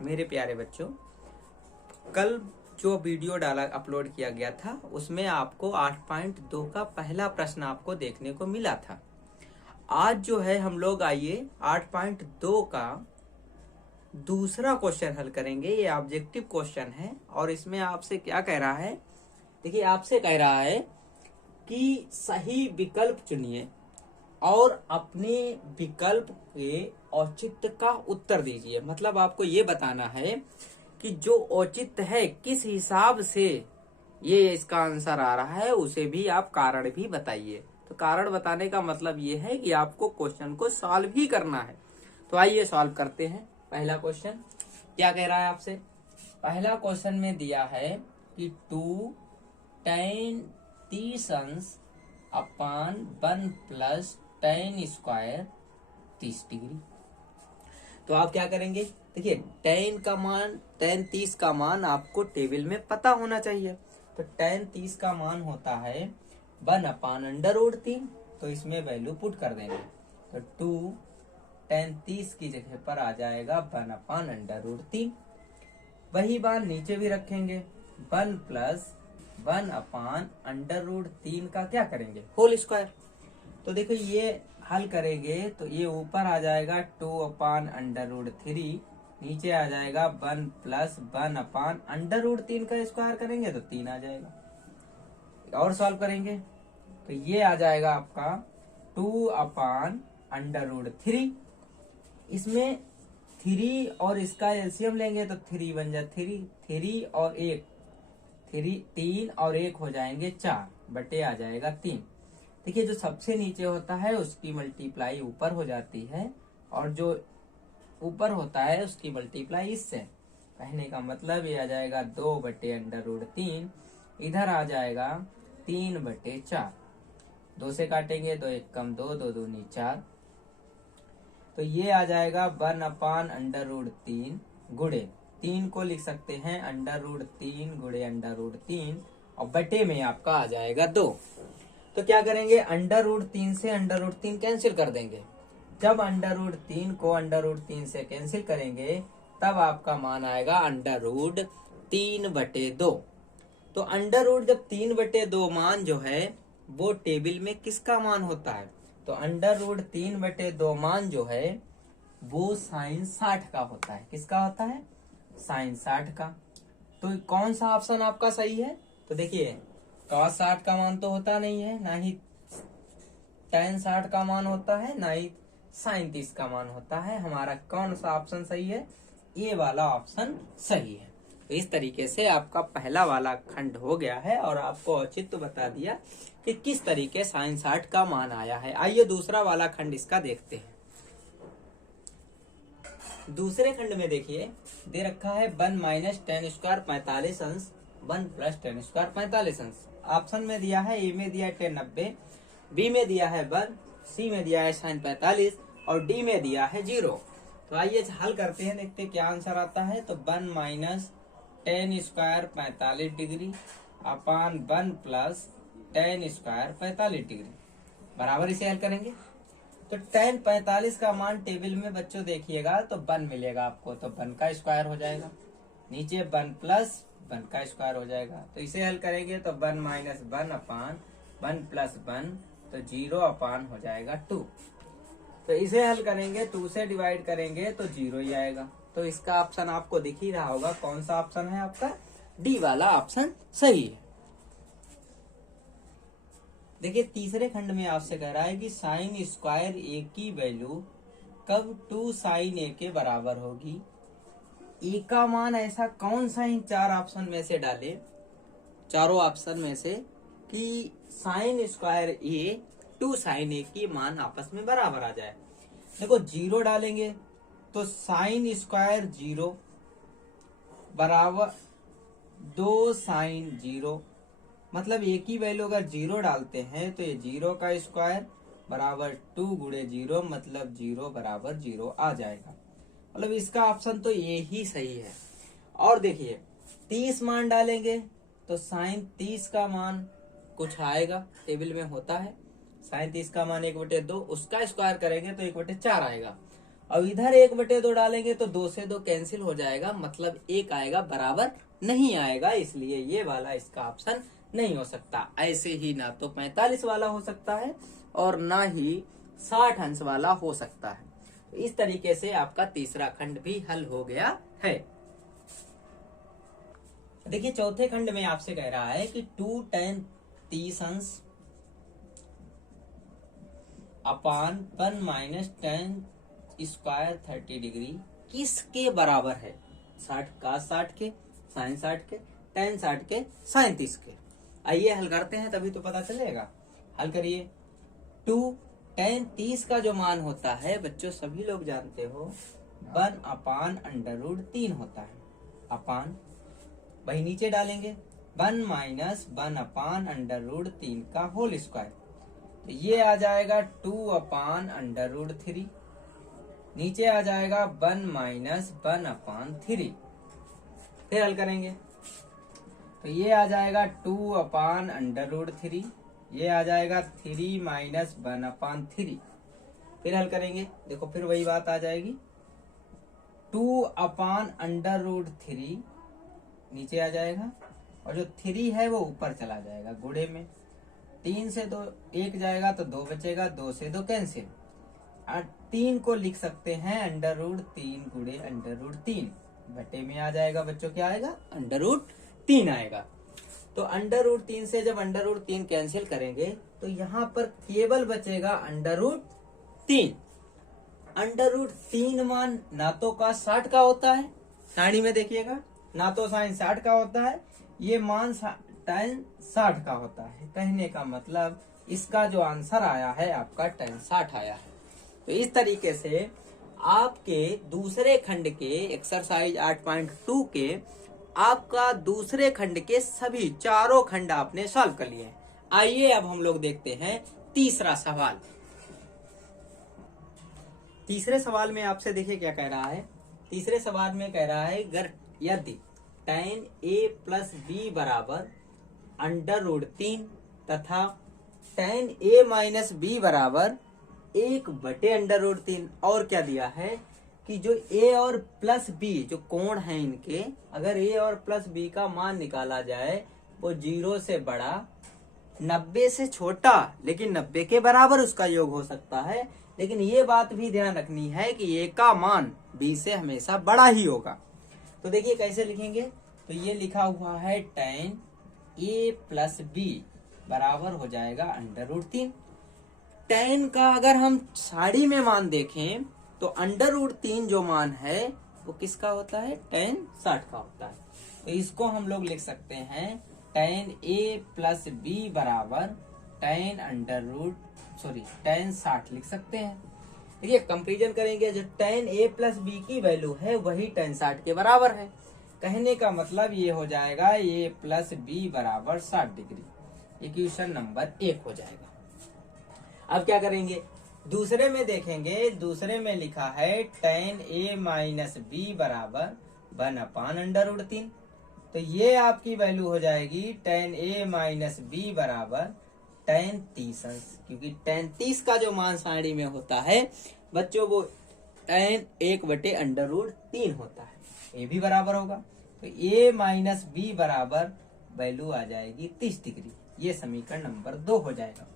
मेरे प्यारे बच्चों, कल जो वीडियो अपलोड किया गया था उसमें आपको 8.2 का पहला प्रश्न आपको देखने को मिला था। आज जो है हम लोग आइए 8.2 का दूसरा क्वेश्चन हल करेंगे। ये ऑब्जेक्टिव क्वेश्चन है और इसमें आपसे क्या कह रहा है, देखिए आपसे कह रहा है कि सही विकल्प चुनिए और अपने विकल्प के औचित्य का उत्तर दीजिए। मतलब आपको ये बताना है कि जो औचित्य है किस हिसाब से ये इसका आंसर आ रहा है, उसे भी आप कारण भी बताइए। तो कारण बताने का मतलब ये है कि आपको क्वेश्चन को सॉल्व ही करना है। तो आइए सॉल्व करते हैं। पहला क्वेश्चन क्या कह रहा है आपसे, पहला क्वेश्चन में दिया है कि 2 tan 30 अंश अपान 1 प्लस tan स्क्वायर 30 डिग्री। तो आप क्या करेंगे, देखिए tan 30 का मान आपको टेबल में पता होना चाहिए। तो tan 30 का मान होता है 1 अपान √3। तो इसमें वैल्यू पुट कर देंगे। तो 2 tan 30 की जगह पर आ जाएगा 1 अपान √3। वही बात नीचे भी रखेंगे, 1 प्लस 1 अपान √3 का क्या करेंगे, होल स्क्वायर। तो देखो ये हल करेंगे तो ये ऊपर आ जाएगा 2 अपान √3, नीचे आ जाएगा 1 प्लस 1 अपान √3 का स्क्वायर करेंगे तो 3 आ जाएगा। और सॉल्व करेंगे तो ये आ जाएगा आपका 2 अपान √3। इसमें 3 और इसका एलसीएम लेंगे तो 3 बन जाए 3 और 1 3 और 1 हो जाएंगे 4 बटे आ जाएगा 3। देखिए जो सबसे नीचे होता है उसकी मल्टीप्लाई ऊपर हो जाती है और जो ऊपर होता है उसकी मल्टीप्लाई इससे। कहने का मतलब ये आ जाएगा 2 बटे √3, इधर आ जाएगा 3 बटे 4। 2 से काटेंगे 2 1 कम 2, 2 दूनी 4। तो ये आ जाएगा 1 अपान √3 गुणे 3 को लिख सकते हैं √3 गुणे √3 और बटे में आपका आ जाएगा 2। तो क्या करेंगे, √3 से √3 कैंसिल कर देंगे। जब √3 को √3 से कैंसिल करेंगे तब आपका मान आएगा √3 बटे 2। तो जब 3 बटे 2 मान जो है वो टेबल में किसका मान होता है, तो √3 बटे 2 मान जो है वो sin 60 का होता है। किसका होता है, sin 60 का। तो कौन सा ऑप्शन आपका सही है, तो देखिए cos 60 का मान तो होता नहीं है, ना ही tan 60 का मान होता है, ना ही sin 30 का मान होता है। हमारा कौन सा ऑप्शन सही है, ये वाला ऑप्शन सही है। तो इस तरीके से आपका पहला वाला खंड हो गया है और आपको औचित्य बता दिया कि किस तरीके sin 60 का मान आया है। आइए दूसरा वाला खंड इसका देखते हैं। दूसरे खंड में देखिए दे रखा है 1 माइनस tan स्क्वायर 45 अंश 1 प्लस tan स्क्वायर 45 अंश। ऑप्शन में दिया है, ए में दिया है tan 90, बी में दिया है 1, सी में दिया है sin 45 और डी में दिया है 0। तो आइए हल करते हैं, देखते हैं क्या आंसर आता है। तो 1 माइनस tan स्क्वायर 45 डिग्री अपान 1 प्लस tan स्क्वायर 45 डिग्री बराबर इसे हल करेंगे। तो tan 45 का मान टेबल में बच्चों देखिएगा तो 1 मिलेगा आपको, तो 1 का स्क्वायर हो जाएगा, नीचे 1 प्लस 1 का स्क्वायर हो जाएगा। तो इसे हल करेंगे तो 1 माइनस 1 अपान 1 प्लस 1 तो 0 अपान हो जाएगा 2। तो इसे हल करेंगे 2 से डिवाइड करेंगे तो 0 ही आएगा। तो इसका ऑप्शन आपको दिख ही रहा होगा, कौन सा ऑप्शन है आपका, डी वाला ऑप्शन सही है। देखिए तीसरे खंड में आपसे कह रहा है कि sin स्क्वायर a की वैल्यू कब 2 sin a के बराबर होगी। a का मान ऐसा कौन सा इन 4 ऑप्शन में से डाले, चारों ऑप्शन में से, कि sin square a 2 sin a की मान आपस में बराबर आ जाए। देखो 0 डालेंगे तो sin स्क्वायर 0 बराबर 2 sin 0, मतलब एक ही वैल्यू अगर 0 डालते हैं तो ये 0 का स्क्वायर बराबर 2 गुणे 0, मतलब 0 बराबर 0 आ जाएगा। मतलब इसका ऑप्शन तो ये ही सही है। और देखिए 30 मान डालेंगे तो sin 30 का मान कुछ आएगा, टेबल में होता है, 37 का मान 1/2, उसका स्क्वायर करेंगे तो 1/4 आएगा। अब इधर 1/2 डालेंगे तो 2 से 2 कैंसिल हो जाएगा, मतलब 1 आएगा, बराबर नहीं आएगा, इसलिए ये वाला इसका ऑप्शन नहीं हो सकता। ऐसे ही ना तो 45 वाला हो सकता है और ना ही 60 अंश वाला हो सकता है। तो इस तरीके से आपका तीसरा खंड भी हल हो गया है। देखिए चौथे खंड में आपसे कह रहा है कि 2 tan 30 अंश अपान 1 माइनस tan स्क्वायर 30 डिग्री किसके बराबर है? 60 का 60 के, साइन 60 के, tan 60 के, साइन 30 के। आइए हल करते हैं, तभी तो पता चलेगा। हल करिए। 2 tan 30 का जो मान होता है बच्चों सभी लोग जानते हो 1 अपान √3 होता है। अपान वही नीचे डालेंगे 1 माइनस 1 अपान √3 का होल स्क्वायर, तो ये आ जाएगा 2 अपान √3, नीचे आ जाएगा 1 माइनस 1 अपान 3। फिर हल करेंगे तो ये आ जाएगा 2 अपान √3, ये आ जाएगा 3 माइनस 1 अपान 3। फिर हल करेंगे, देखो फिर वही बात आ जाएगी 2 अपान √3 नीचे आ जाएगा और जो 3 है वो ऊपर चला जाएगा गुणे में। 3 से 2 1 जाएगा तो 2 बचेगा, 2 से 2 कैंसिल। 3 को लिख सकते हैं √3 गुणे √3 बटे में आ जाएगा बच्चों, क्या आएगा? √3 आएगा। तो √3 से जब √3 कैंसिल करेंगे तो यहाँ पर केवल बचेगा √3। √3 मान ना तो का 60 का होता है, सारणी में देखिएगा, ना तो साइन 60 का होता है, ये मान tan 60 का होता है। कहने का मतलब इसका जो आंसर आया है आपका tan 60 आया है। तो इस तरीके से आपके दूसरे खंड के एक्सरसाइज 8.2 के आपका दूसरे खंड के सभी चारों खंड आपने सॉल्व कर लिए। आइए अब हम लोग देखते हैं तीसरा सवाल। तीसरे सवाल में आपसे देखिए क्या कह रहा है। तीसरे सवाल में कह रहा है अगर यदि tan a प्लस b बराबर √3 तथा tan a माइनस b बराबर 1/√3, और क्या दिया है कि जो a और प्लस b जो कोण है इनके, अगर a और प्लस b का मान निकाला जाए वो 0 से बड़ा, 90 से छोटा, लेकिन 90 के बराबर उसका योग हो सकता है। लेकिन ये बात भी ध्यान रखनी है कि a का मान b से हमेशा बड़ा ही होगा। तो देखिए कैसे लिखेंगे, तो ये लिखा हुआ है tan a प्लस b बराबर हो जाएगा √3। tan का अगर हम साड़ी में मान देखें तो √3 जो मान है वो किसका होता है? tan 60 का होता है। तो इसको हम लोग लिख सकते हैं tan a प्लस b बराबर tan 60 लिख सकते हैं। देखिए कंपेरिजन करेंगे, जो tan a प्लस b की वैल्यू है वही tan 60 के बराबर है। कहने का मतलब ये हो जाएगा a प्लस b बराबर 60 डिग्री। इक्वेशन नंबर 1 हो जाएगा। अब क्या करेंगे, दूसरे में देखेंगे। दूसरे में लिखा है tan a माइनस b बराबर 1 अपान √3, तो ये आपकी वैल्यू हो जाएगी tan a माइनस b बराबर tan 30 अंश, क्योंकि tan 30 का जो मान सारणी में होता है बच्चों वो tan 1/√3 होता है। ये भी बराबर होगा, तो a माइनस b बराबर वैल्यू आ जाएगी 30 डिग्री। ये समीकरण नंबर 2 हो जाएगा।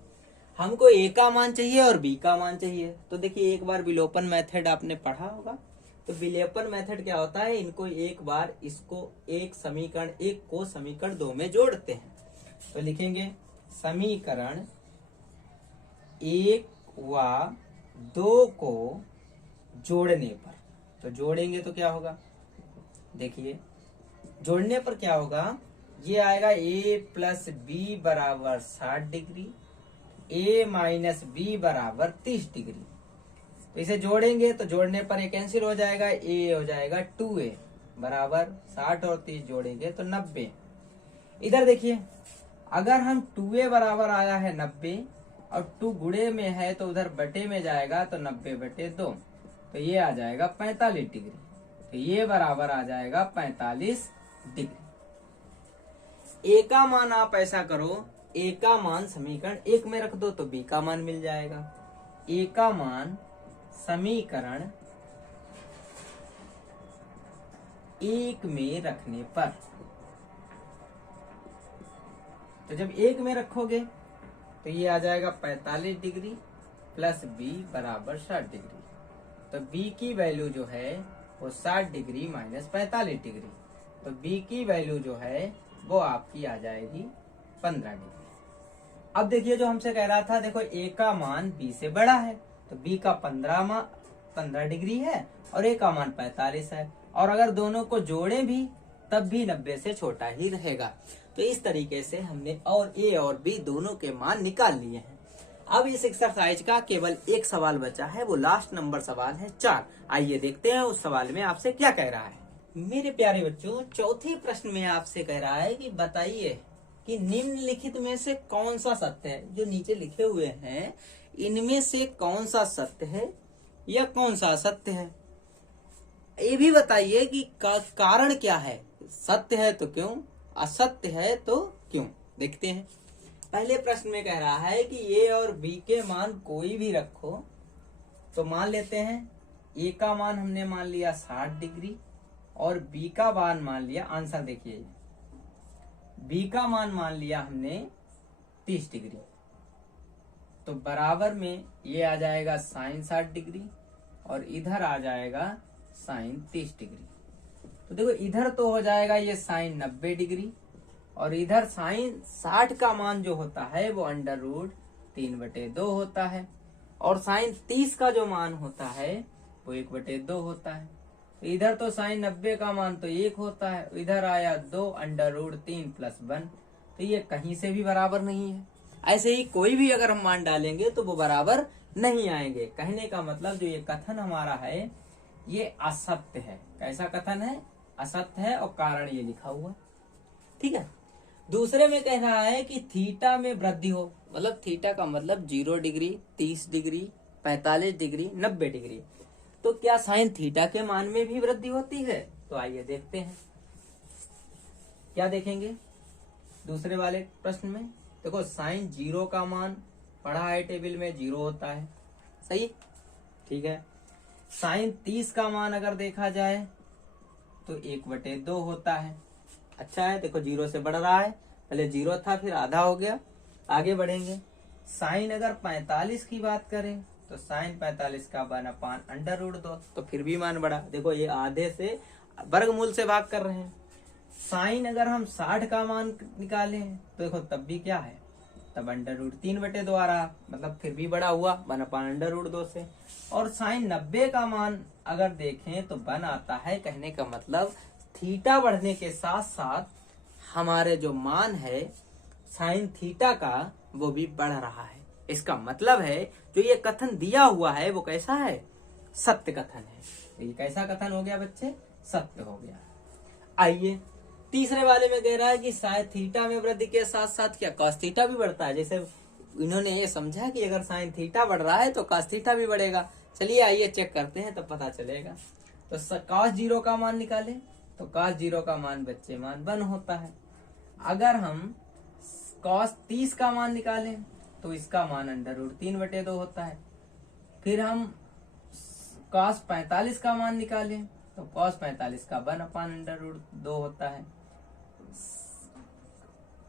हमको a का मान चाहिए और b का मान चाहिए। तो देखिए एक बार विलोपन मेथड आपने पढ़ा होगा, तो विलोपन मेथड क्या होता है, इनको एक बार इसको एक समीकरण 1 को समीकरण 2 में जोड़ते हैं। तो लिखेंगे समीकरण 1 व 2 को जोड़ने पर, तो जोड़ेंगे तो क्या होगा, देखिए जोड़ने पर क्या होगा, ये आएगा a प्लस b बराबर 60 डिग्री, a माइनस b बराबर 30 डिग्री। तो इसे जोड़ेंगे तो जोड़ने पर ये कैंसिल हो जाएगा, a हो जाएगा 2a बराबर 60 और 30 जोड़ेंगे तो 90। इधर देखिए अगर हम 2a बराबर आया है 90 और 2 गुणे में है तो उधर बटे में जाएगा तो 90/2, तो ये आ जाएगा 45 डिग्री। तो ये बराबर आ जाएगा 45 डिग्री। a का मान आप ऐसा करो ए का मान समीकरण 1 में रख दो तो बी का मान मिल जाएगा। ए का मान समीकरण 1 में रखने पर, तो जब 1 में रखोगे तो ये आ जाएगा 45 डिग्री प्लस बी बराबर 60 डिग्री। तो बी की वैल्यू जो है वो 60 डिग्री माइनस 45 डिग्री, तो बी की वैल्यू जो है वो आपकी आ जाएगी 15 डिग्री। अब देखिए जो हमसे कह रहा था, देखो ए का मान बी से बड़ा है तो बी का 15 डिग्री है और ए का मान 45 है, और अगर दोनों को जोड़े भी तब भी 90 से छोटा ही रहेगा। तो इस तरीके से हमने और ए और बी दोनों के मान निकाल लिए हैं। अब इस एक्सरसाइज का केवल एक सवाल बचा है, वो लास्ट नंबर सवाल है 4। आइए देखते हैं उस सवाल में आपसे क्या कह रहा है। मेरे प्यारे बच्चों, चौथे प्रश्न में आपसे कह रहा है कि बताइए कि निम्नलिखित में से कौन सा सत्य है। जो नीचे लिखे हुए हैं इनमें से कौन सा सत्य है या कौन सा असत्य है। ये भी बताइए कि कारण क्या है, सत्य है तो क्यों, असत्य है तो क्यों। देखते हैं। पहले प्रश्न में कह रहा है कि ए और बी के मान कोई भी रखो, तो मान लेते हैं ए का मान हमने मान लिया 60 डिग्री और बी का मान मान लिया, आंसर देखिए, बी का मान मान लिया हमने 30 डिग्री। तो बराबर में ये आ जाएगा साइन 60 डिग्री और इधर आ जाएगा साइन 30 डिग्री। तो देखो इधर तो हो जाएगा ये साइन 90 डिग्री और इधर साइन 60 का मान जो होता है वो अंडर रूट 3/2 होता है, और साइन 30 का जो मान होता है वो 1/2 होता है। तो इधर तो साइन 90 का मान तो 1 होता है, इधर आया 2 अंडर रूट 3 + 1, तो ये कहीं से भी बराबर नहीं है। ऐसे ही कोई भी अगर हम मान डालेंगे तो वो बराबर नहीं आएंगे। कहने का मतलब जो ये कथन हमारा है ये असत्य है। कैसा कथन है, असत्य है, और कारण ये लिखा हुआ, ठीक है। दूसरे में कह रहा है कि थीटा में वृद्धि हो, मतलब थीटा का मतलब 0 डिग्री, 30 डिग्री, 45 डिग्री, 90 डिग्री, तो क्या साइन थीटा के मान में भी वृद्धि होती है। तो आइए देखते हैं क्या देखेंगे। दूसरे वाले प्रश्न में देखो साइन 0 का मान पढ़ा है टेबल में 0 होता है, सही, ठीक है। साइन 30 का मान अगर देखा जाए तो 1/2 होता है। अच्छा है, देखो 0 से बढ़ रहा है, पहले 0 था फिर आधा हो गया। आगे बढ़ेंगे। साइन अगर 45 की बात करें तो साइन 45 का 1/√2, तो फिर भी मान बढ़ा। देखो ये आधे से वर्गमूल से भाग कर रहे हैं। साइन अगर हम 60 का मान निकालें तो देखो तब भी क्या है, तब √3/2 आ रहा, मतलब फिर भी बड़ा हुआ 1/√2 से। और साइन 90 का मान अगर देखें तो 1 आता है। कहने का मतलब थीटा बढ़ने के साथ साथ हमारे जो मान है साइन थीटा का वो भी बढ़ रहा है। इसका मतलब है जो ये कथन दिया हुआ है वो कैसा है, सत्य कथन है। ये कैसा कथन हो गया बच्चे, सत्य हो गया। आइए तीसरे वाले में कह रहा है कि साइन थीटा में वृद्धि के साथ साथ क्या कॉस थीटा भी बढ़ता है। जैसे इन्होंने ये समझा कि अगर साइन थीटा बढ़ रहा है तो कॉस थीटा भी बढ़ेगा। चलिए आइए चेक करते हैं तब पता चलेगा। तो कॉस 0 का मान निकाले तो कॉस 0 का मान बच्चे मान 1 होता है। अगर हम कॉस 30 का मान निकालें तो इसका मान √3/2 होता है। फिर हम कॉस 45 का मान निकालें तो कॉस 45 का 1/√2 होता है।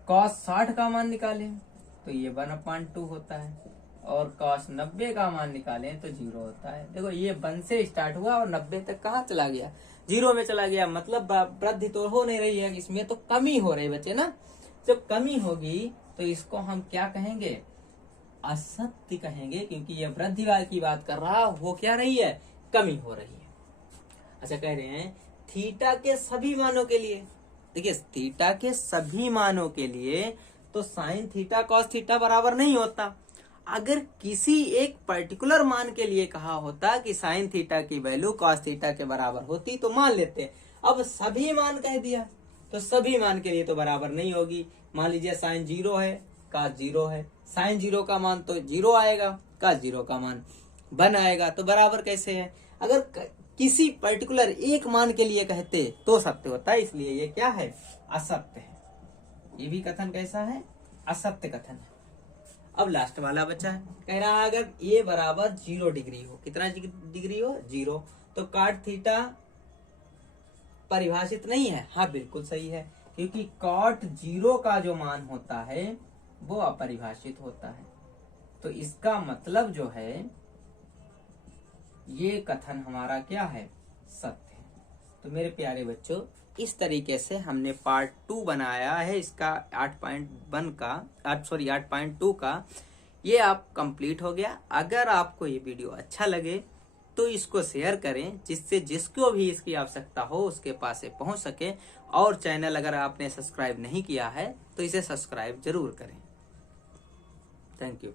कॉस 60 का मान निकालें तो ये 1/2 होता है, और कॉस 90 का मान निकालें तो 0 होता है। देखो ये 1 से स्टार्ट हुआ और 90 तक कहाँ चला गया, 0 में चला गया। मतलब वृद्धि तो हो नहीं रही है, इसमें तो कमी हो रही बच्चे ना। जब कमी होगी तो इसको हम क्या कहेंगे, असत्य कहेंगे, क्योंकि ये वृद्धि की बात कर रहा हो क्या रही है, कमी हो रही है। अच्छा कह रहे हैं थीटा के सभी मानों के लिए, देखिए थीटा के सभी मानों के लिए तो साइन थीटा कॉस थीटा बराबर नहीं होता। अगर किसी एक पर्टिकुलर मान के लिए कहा होता कि साइन थीटा की वैल्यू कॉस थीटा के बराबर होती तो मान लेते। अब सभी मान कह दिया तो सभी मान के लिए तो बराबर नहीं होगी। मान लीजिए साइन 0 है, कॉस 0 है, साइन 0 का मान तो 0 आएगा, कॉस 0 का मान 1 आएगा, तो बराबर कैसे है। अगर किसी पर्टिकुलर एक मान के लिए कहते तो सत्य होता है, इसलिए ये क्या है, असत्य है। ये भी कथन कैसा है, असत्य कथन है। अब लास्ट वाला बचा है, कह रहा है अगर ए बराबर 0 डिग्री हो, कितना डिग्री हो, 0, तो cot थीटा परिभाषित नहीं है। हाँ बिल्कुल सही है, क्योंकि cot 0 का जो मान होता है वो अपरिभाषित होता है। तो इसका मतलब जो है ये कथन हमारा क्या है, सत्य है। तो मेरे प्यारे बच्चों, इस तरीके से हमने पार्ट 2 बनाया है इसका 8.2 का। ये आप कंप्लीट हो गया। अगर आपको ये वीडियो अच्छा लगे तो इसको शेयर करें, जिससे जिसको भी इसकी आवश्यकता हो उसके पास से पहुंच सके। और चैनल अगर आपने सब्सक्राइब नहीं किया है तो इसे सब्सक्राइब जरूर करें। Thank you.